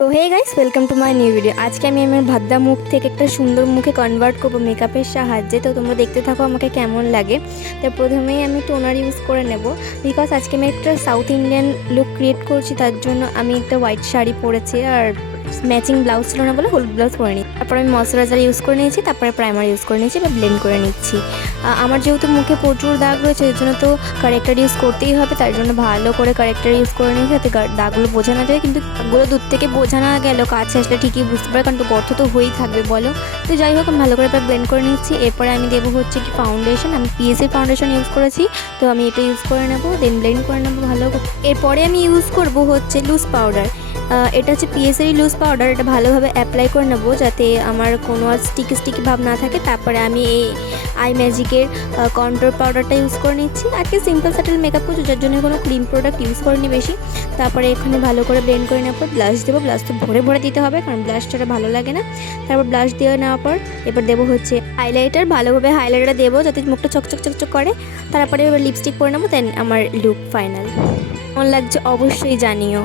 তো hey guys, welcome to my new video. আজকে আমি আমার ভাদ্দা মুখ থেকে একটা সুন্দর মুখে কনভার্ট করবো মেকআপের সাহায্যে। তো তোমরা দেখতে থাকো আমাকে কেমন লাগে। তো প্রথমেই আমি টোনার ইউজ করে নেব, বিকজ আজকে আমি একটা সাউথ ইন্ডিয়ান লুক ক্রিয়েট করছি। তার জন্য আমি একটা হোয়াইট শাড়ি পরেছি আর ম্যাচিং ব্লাউজ ছিল না বলে হলুদ ব্লাউজ পরে নিই। তারপর আমি ময়শ্চারাইজার ইউজ করে নিয়েছি, তারপরে প্রাইমার ইউজ করে নিয়েছি বা ব্লেন্ড করে নিচ্ছি। আমার যেহেতু মুখে প্রচুর দাগ রয়েছে এর জন্য তো কারেক্টার ইউজ করতেই হবে। তার জন্য ভালো করে কারেক্টার ইউজ করে নিয়েছি যাতে দাগগুলো বোঝা না যায়, কিন্তু দাগগুলো দূর থেকে বোঝা না গেলেও কাছে আসলে ঠিকই বুঝতে পারে, কারণ তো গর্ত তো হয়েই থাকবে বলো। তো যাই হোক, আমি ভালো করে ব্লেন্ড করে নিচ্ছি। এরপরে আমি দেবো হচ্ছে কি ফাউন্ডেশন। আমি পিএসএর ফাউন্ডেশন ইউজ করেছি, তো আমি এটা ইউজ করে নেবো, দেন ব্লেন্ড করে নেবো ভালো। এরপরে আমি ইউজ করব হচ্ছে লুজ পাউডার। এটা হচ্ছে পিএসএরই লুজ পাউডার। এটা ভালোভাবে অ্যাপ্লাই করে নেবো যাতে আমার কোনো আর স্টিকি ভাব না থাকে। তারপরে আমি এই আই ম্যাজিকের কন্ট্রোল পাউডারটা ইউজ করে নিচ্ছি। আজকে সিম্পল স্যাটেল মেকআপ করছি, যার জন্য কোনো ক্রিম প্রোডাক্ট ইউজ করিনি বেশি। তারপরে এখানে ভালো করে ব্লেন্ড করে নেওয়ার পর ব্লাশ দেবো। ব্লাশ তো ভরে ভরে দিতে হবে, কারণ ব্লাশ ছাড়া ভালো লাগে না। তারপর ব্লাশ দিয়ে নেওয়ার পর এবার দেবো হচ্ছে হাইলাইটার। ভালোভাবে হাইলাইটার দেবো যাতে মুখটা চকচক করে। তারপরে এবার লিপস্টিক পরে নেবো, দেন আমার লুক ফাইনাল। কেমন লাগছে অবশ্যই জানিও।